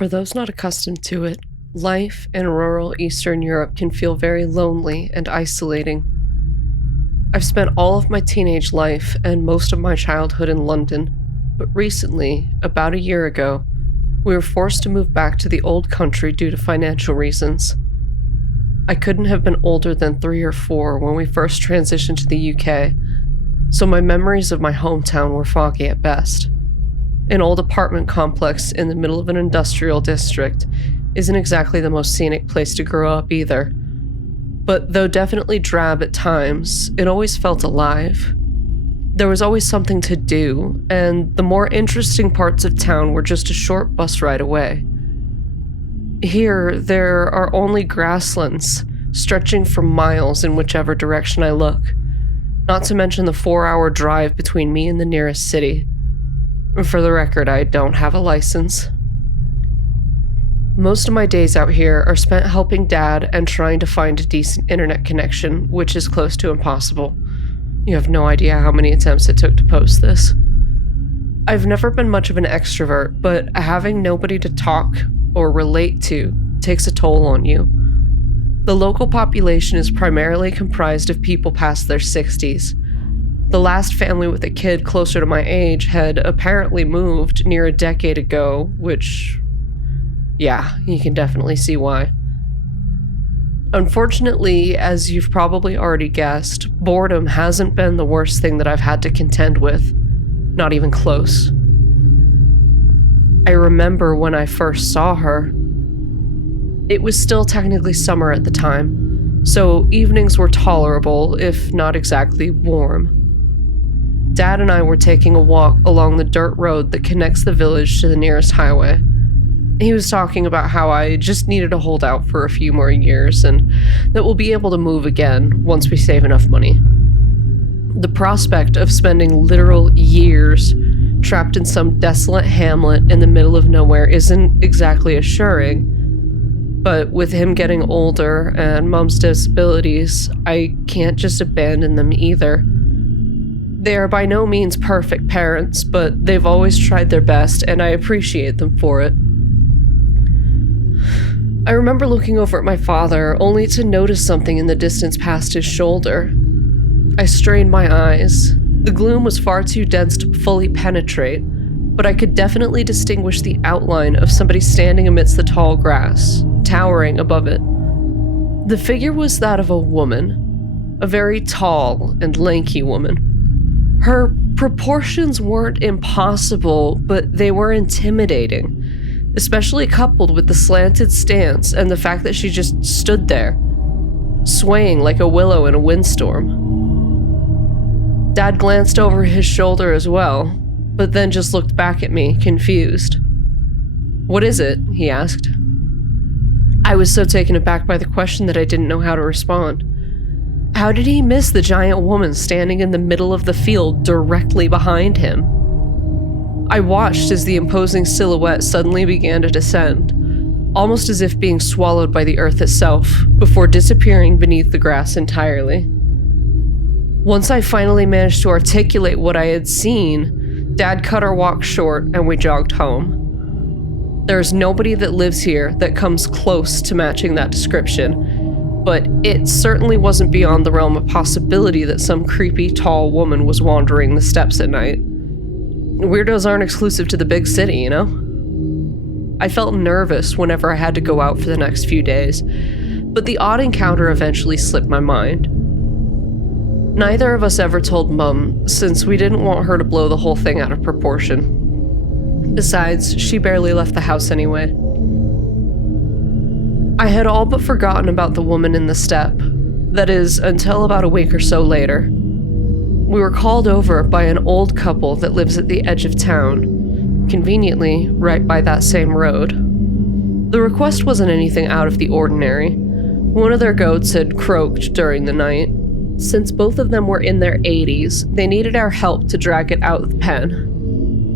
For those not accustomed to it, life in rural Eastern Europe can feel very lonely and isolating. I've spent all of my teenage life and most of my childhood in London, but recently, about a year ago, we were forced to move back to the old country due to financial reasons. I couldn't have been older than 3 or 4 when we first transitioned to the UK, so my memories of my hometown were foggy at best. An old apartment complex in the middle of an industrial district isn't exactly the most scenic place to grow up either. But though definitely drab at times, it always felt alive. There was always something to do, and the more interesting parts of town were just a short bus ride away. Here, there are only grasslands, stretching for miles in whichever direction I look, not to mention the 4-hour drive between me and the nearest city. For the record, I don't have a license. Most of my days out here are spent helping Dad and trying to find a decent internet connection, which is close to impossible. You have no idea how many attempts it took to post this. I've never been much of an extrovert, but having nobody to talk or relate to takes a toll on you. The local population is primarily comprised of people past their 60s. The last family with a kid closer to my age had apparently moved near a decade ago, which, yeah, you can definitely see why. Unfortunately, as you've probably already guessed, boredom hasn't been the worst thing that I've had to contend with. Not even close. I remember when I first saw her. It was still technically summer at the time, so evenings were tolerable, if not exactly warm. Dad and I were taking a walk along the dirt road that connects the village to the nearest highway. He was talking about how I just needed to hold out for a few more years and that we'll be able to move again once we save enough money. The prospect of spending literal years trapped in some desolate hamlet in the middle of nowhere isn't exactly assuring, but with him getting older and Mom's disabilities, I can't just abandon them either. They are by no means perfect parents, but they've always tried their best, and I appreciate them for it. I remember looking over at my father, only to notice something in the distance past his shoulder. I strained my eyes. The gloom was far too dense to fully penetrate, but I could definitely distinguish the outline of somebody standing amidst the tall grass, towering above it. The figure was that of a woman, a very tall and lanky woman. Her proportions weren't impossible, but they were intimidating, especially coupled with the slanted stance and the fact that she just stood there, swaying like a willow in a windstorm. Dad glanced over his shoulder as well, but then just looked back at me, confused. "What is it?" he asked. I was so taken aback by the question that I didn't know how to respond. How did he miss the giant woman standing in the middle of the field directly behind him? I watched as the imposing silhouette suddenly began to descend, almost as if being swallowed by the earth itself, before disappearing beneath the grass entirely. Once I finally managed to articulate what I had seen, Dad cut our walk short and we jogged home. There's nobody that lives here that comes close to matching that description, but it certainly wasn't beyond the realm of possibility that some creepy, tall woman was wandering the steps at night. Weirdos aren't exclusive to the big city, you know? I felt nervous whenever I had to go out for the next few days, but the odd encounter eventually slipped my mind. Neither of us ever told Mum, since we didn't want her to blow the whole thing out of proportion. Besides, she barely left the house anyway. I had all but forgotten about the woman in the step. That is, until about a week or so later. We were called over by an old couple that lives at the edge of town, conveniently right by that same road. The request wasn't anything out of the ordinary. One of their goats had croaked during the night. Since both of them were in their 80s, they needed our help to drag it out of the pen.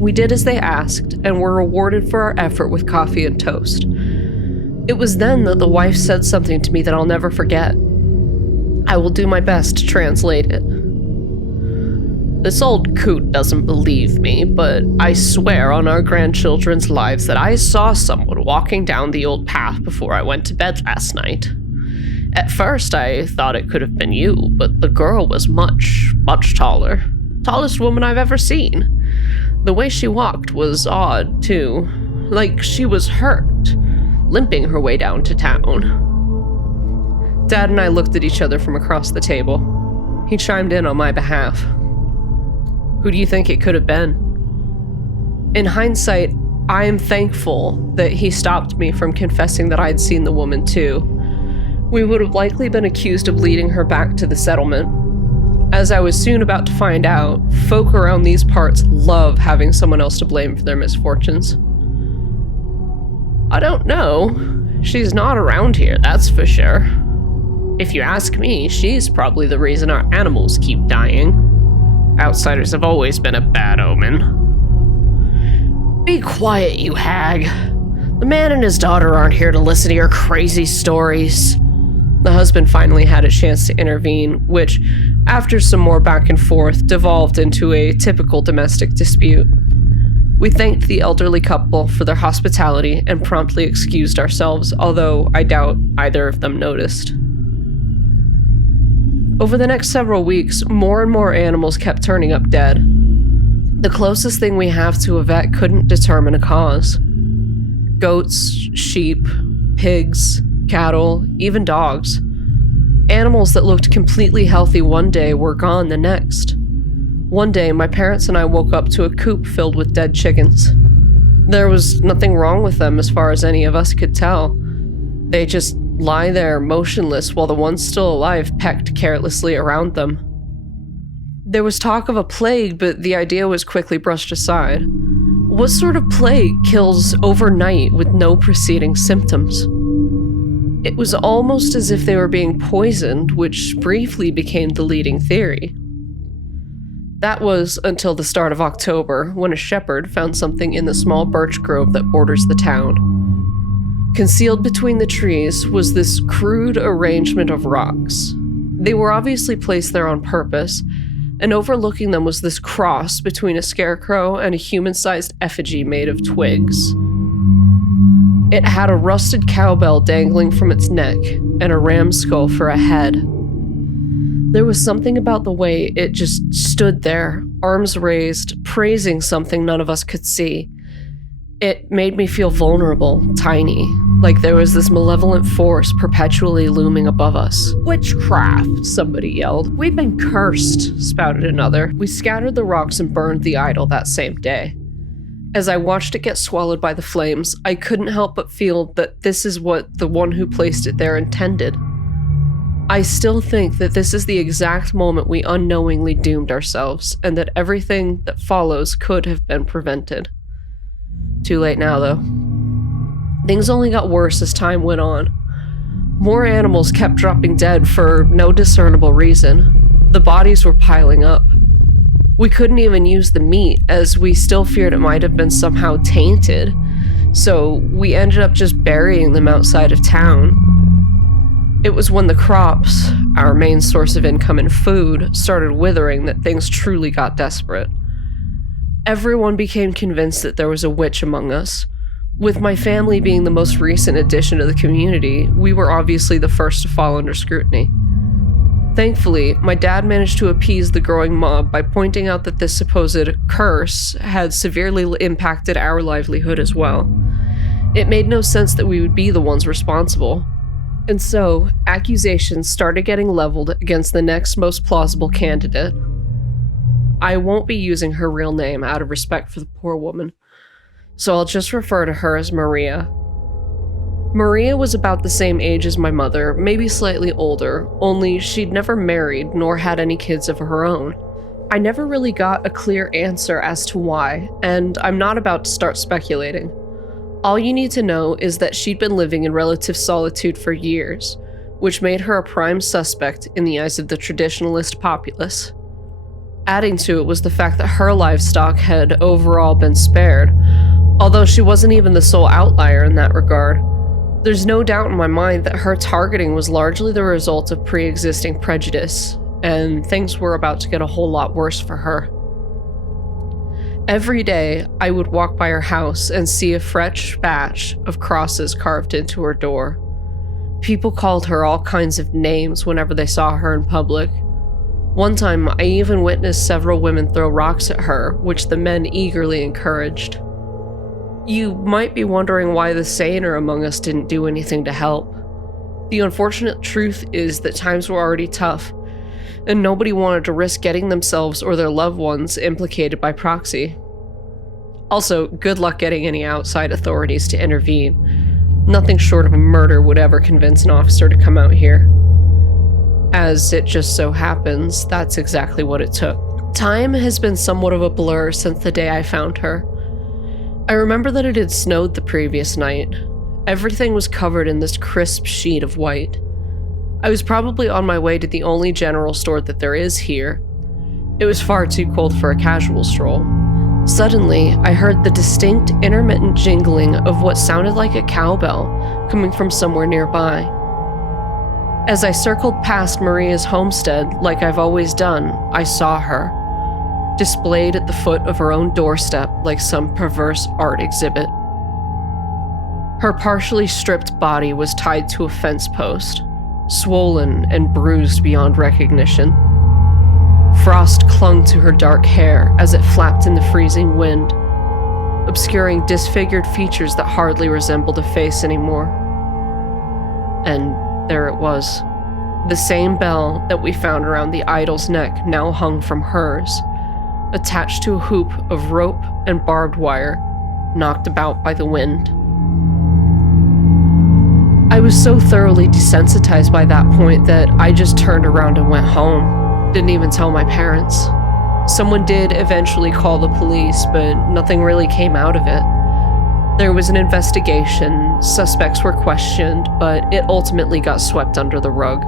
We did as they asked, and were rewarded for our effort with coffee and toast. It was then that the wife said something to me that I'll never forget. I will do my best to translate it. This old coot doesn't believe me, but I swear on our grandchildren's lives that I saw someone walking down the old path before I went to bed last night. At first, I thought it could have been you, but the girl was much, much taller. Tallest woman I've ever seen. The way she walked was odd, too. Like she was hurt, limping her way down to town. Dad and I looked at each other from across the table. He chimed in on my behalf. Who do you think it could have been? In hindsight, I am thankful that he stopped me from confessing that I'd seen the woman too. We would have likely been accused of leading her back to the settlement. As I was soon about to find out, folk around these parts love having someone else to blame for their misfortunes. I don't know. She's not around here, that's for sure. If you ask me, she's probably the reason our animals keep dying. Outsiders have always been a bad omen. Be quiet, you hag. The man and his daughter aren't here to listen to your crazy stories. The husband finally had a chance to intervene, which, after some more back and forth, devolved into a typical domestic dispute. We thanked the elderly couple for their hospitality and promptly excused ourselves, although I doubt either of them noticed. Over the next several weeks, more and more animals kept turning up dead. The closest thing we have to a vet couldn't determine a cause. Goats, sheep, pigs, cattle, even dogs. Animals that looked completely healthy one day were gone the next. One day, my parents and I woke up to a coop filled with dead chickens. There was nothing wrong with them as far as any of us could tell. They just lie there motionless while the ones still alive pecked carelessly around them. There was talk of a plague, but the idea was quickly brushed aside. What sort of plague kills overnight with no preceding symptoms? It was almost as if they were being poisoned, which briefly became the leading theory. That was until the start of October, when a shepherd found something in the small birch grove that borders the town. Concealed between the trees was this crude arrangement of rocks. They were obviously placed there on purpose, and overlooking them was this cross between a scarecrow and a human-sized effigy made of twigs. It had a rusted cowbell dangling from its neck and a ram's skull for a head. There was something about the way it just stood there, arms raised, praising something none of us could see. It made me feel vulnerable, tiny, like there was this malevolent force perpetually looming above us. Witchcraft, somebody yelled. We've been cursed, spouted another. We scattered the rocks and burned the idol that same day. As I watched it get swallowed by the flames, I couldn't help but feel that this is what the one who placed it there intended. I still think that this is the exact moment we unknowingly doomed ourselves, and that everything that follows could have been prevented. Too late now, though. Things only got worse as time went on. More animals kept dropping dead for no discernible reason. The bodies were piling up. We couldn't even use the meat, as we still feared it might have been somehow tainted, so we ended up just burying them outside of town. It was when the crops, our main source of income and food, started withering that things truly got desperate. Everyone became convinced that there was a witch among us. With my family being the most recent addition to the community, we were obviously the first to fall under scrutiny. Thankfully, my dad managed to appease the growing mob by pointing out that this supposed curse had severely impacted our livelihood as well. It made no sense that we would be the ones responsible. And so, accusations started getting leveled against the next most plausible candidate. I won't be using her real name out of respect for the poor woman, so I'll just refer to her as Maria. Maria was about the same age as my mother, maybe slightly older, only she'd never married nor had any kids of her own. I never really got a clear answer as to why, and I'm not about to start speculating. All you need to know is that she'd been living in relative solitude for years, which made her a prime suspect in the eyes of the traditionalist populace. Adding to it was the fact that her livestock had overall been spared, although she wasn't even the sole outlier in that regard. There's no doubt in my mind that her targeting was largely the result of pre-existing prejudice. and things were about to get a whole lot worse for her. Every day, I would walk by her house and see a fresh batch of crosses carved into her door. People called her all kinds of names whenever they saw her in public. One time, I even witnessed several women throw rocks at her, which the men eagerly encouraged. You might be wondering why the saner among us didn't do anything to help. The unfortunate truth is that times were already tough, and nobody wanted to risk getting themselves or their loved ones implicated by proxy. Also, good luck getting any outside authorities to intervene. Nothing short of a murder would ever convince an officer to come out here. As it just so happens, that's exactly what it took. Time has been somewhat of a blur since the day I found her. I remember that it had snowed the previous night. Everything was covered in this crisp sheet of white. I was probably on my way to the only general store that there is here. It was far too cold for a casual stroll. Suddenly, I heard the distinct, intermittent jingling of what sounded like a cowbell coming from somewhere nearby. As I circled past Maria's homestead, like I've always done, I saw her, displayed at the foot of her own doorstep like some perverse art exhibit. Her partially stripped body was tied to a fence post, swollen and bruised beyond recognition. Frost clung to her dark hair as it flapped in the freezing wind, obscuring disfigured features that hardly resembled a face anymore. And there it was. The same bell that we found around the idol's neck now hung from hers, attached to a hoop of rope and barbed wire, knocked about by the wind. I was so thoroughly desensitized by that point that I just turned around and went home. Didn't even tell my parents. Someone did eventually call the police, but nothing really came out of it. There was an investigation, suspects were questioned, but it ultimately got swept under the rug.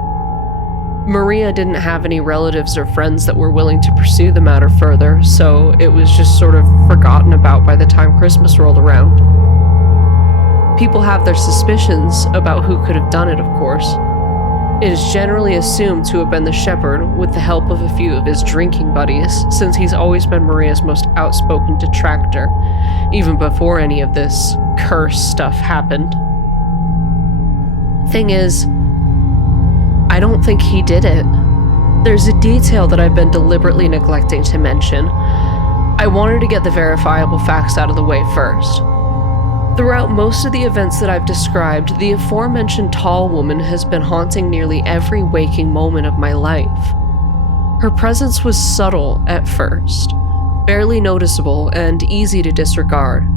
Maria didn't have any relatives or friends that were willing to pursue the matter further, so it was just sort of forgotten about by the time Christmas rolled around. People have their suspicions about who could have done it, of course. It is generally assumed to have been the shepherd with the help of a few of his drinking buddies, since he's always been Maria's most outspoken detractor, even before any of this curse stuff happened. Thing is, I don't think he did it. There's a detail that I've been deliberately neglecting to mention. I wanted to get the verifiable facts out of the way first. Throughout most of the events that I've described, the aforementioned tall woman has been haunting nearly every waking moment of my life. Her presence was subtle at first, barely noticeable and easy to disregard.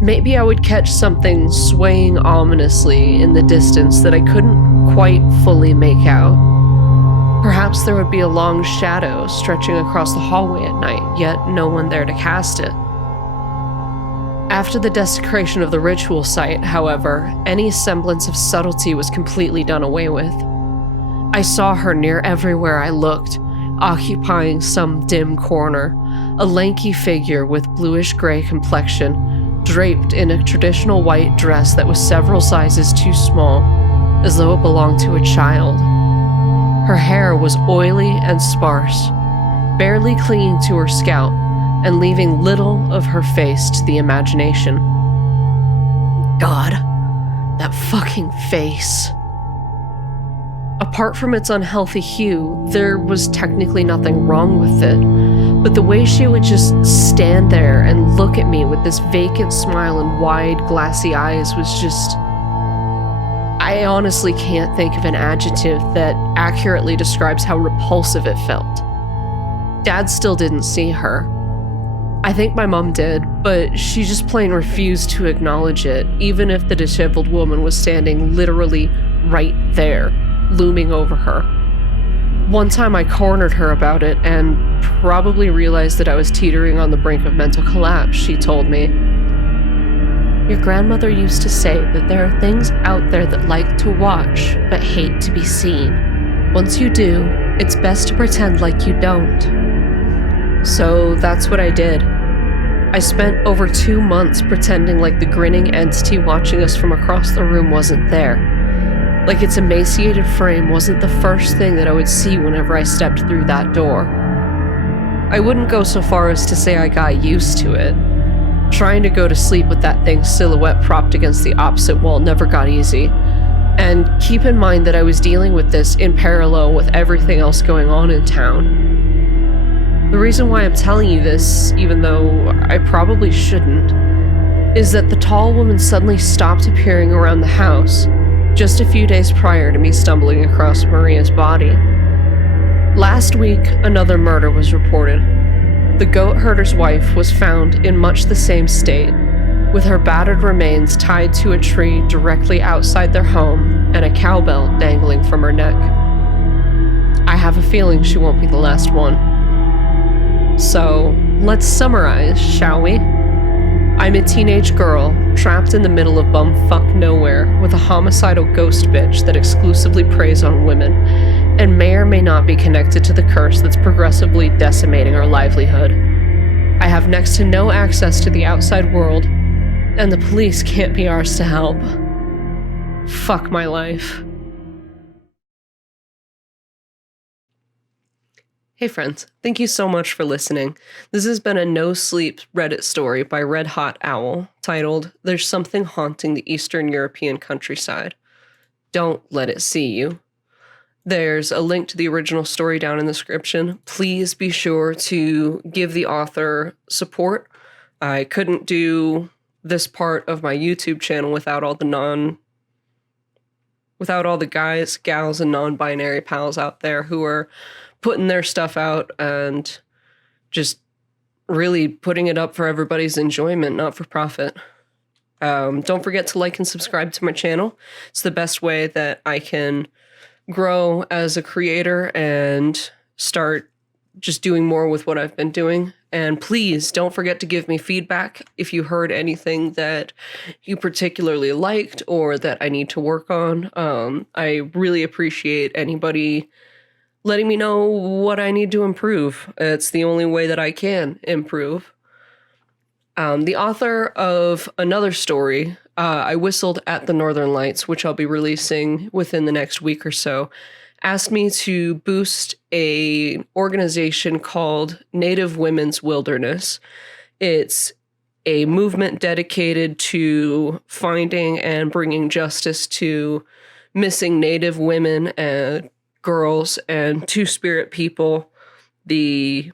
Maybe I would catch something swaying ominously in the distance that I couldn't quite fully make out. Perhaps there would be a long shadow stretching across the hallway at night, yet no one there to cast it. After the desecration of the ritual site, however, any semblance of subtlety was completely done away with. I saw her near everywhere I looked, occupying some dim corner, a lanky figure with bluish-gray complexion, draped in a traditional white dress that was several sizes too small, as though it belonged to a child. Her hair was oily and sparse, barely clinging to her scalp, and leaving little of her face to the imagination. God, that fucking face. Apart from its unhealthy hue, there was technically nothing wrong with it, but the way she would just stand there and look at me with this vacant smile and wide, glassy eyes was just... I honestly can't think of an adjective that accurately describes how repulsive it felt. Dad still didn't see her. I think my mom did, but she just plain refused to acknowledge it, even if the disheveled woman was standing literally right there, looming over her. One time I cornered her about it and probably realized that I was teetering on the brink of mental collapse. She told me, "Your grandmother used to say that there are things out there that like to watch but hate to be seen. Once you do, it's best to pretend like you don't." So that's what I did. I spent over 2 months pretending like the grinning entity watching us from across the room wasn't there. Like its emaciated frame wasn't the first thing that I would see whenever I stepped through that door. I wouldn't go so far as to say I got used to it. Trying to go to sleep with that thing's silhouette propped against the opposite wall never got easy. And keep in mind that I was dealing with this in parallel with everything else going on in town. The reason why I'm telling you this, even though I probably shouldn't, is that the tall woman suddenly stopped appearing around the house just a few days prior to me stumbling across Maria's body. Last week, another murder was reported. The goat herder's wife was found in much the same state, with her battered remains tied to a tree directly outside their home and a cowbell dangling from her neck. I have a feeling she won't be the last one. So, let's summarize, shall we? I'm a teenage girl, trapped in the middle of bumfuck nowhere with a homicidal ghost bitch that exclusively preys on women, and may or may not be connected to the curse that's progressively decimating our livelihood. I have next to no access to the outside world, and the police can't be ours to help. Fuck my life. Hey friends, thank you so much for listening. This has been a no-sleep Reddit story by Red Hot Owl, titled, "There's Something Haunting the Eastern European Countryside. Don't Let It See You." There's a link to the original story down in the description. Please be sure to give the author support. I couldn't do this part of my YouTube channel without all the guys, gals, and non-binary pals out there who are putting their stuff out and just really putting it up for everybody's enjoyment, not for profit. Don't forget to like and subscribe to my channel. It's the best way that I can grow as a creator and start just doing more with what I've been doing. And please don't forget to give me feedback if you heard anything that you particularly liked or that I need to work on. I really appreciate anybody letting me know what I need to improve. It's the only way that I can improve. The author of another story, I Whistled at the Northern Lights, which I'll be releasing within the next week or so, asked me to boost an organization called Native Women's Wilderness. It's a movement dedicated to finding and bringing justice to missing Native women and girls and Two-Spirit people. The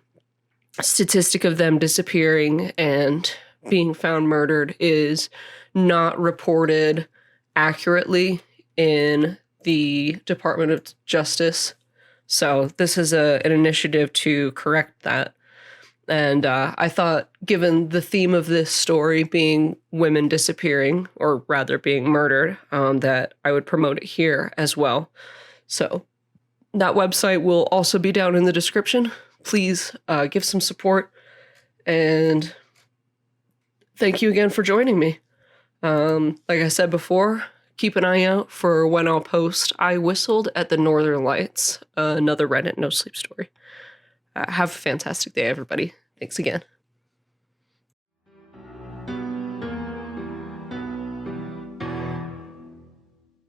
statistic of them disappearing and being found murdered is not reported accurately in the Department of Justice. So this is an initiative to correct that. And I thought, given the theme of this story being women disappearing, or rather being murdered, that I would promote it here as well. So that website will also be down in the description. Please give some support, and thank you again for joining me. Like I said before, keep an eye out for when I'll post I Whistled at the Northern Lights, another Reddit no sleep story. Have a fantastic day, everybody. Thanks again.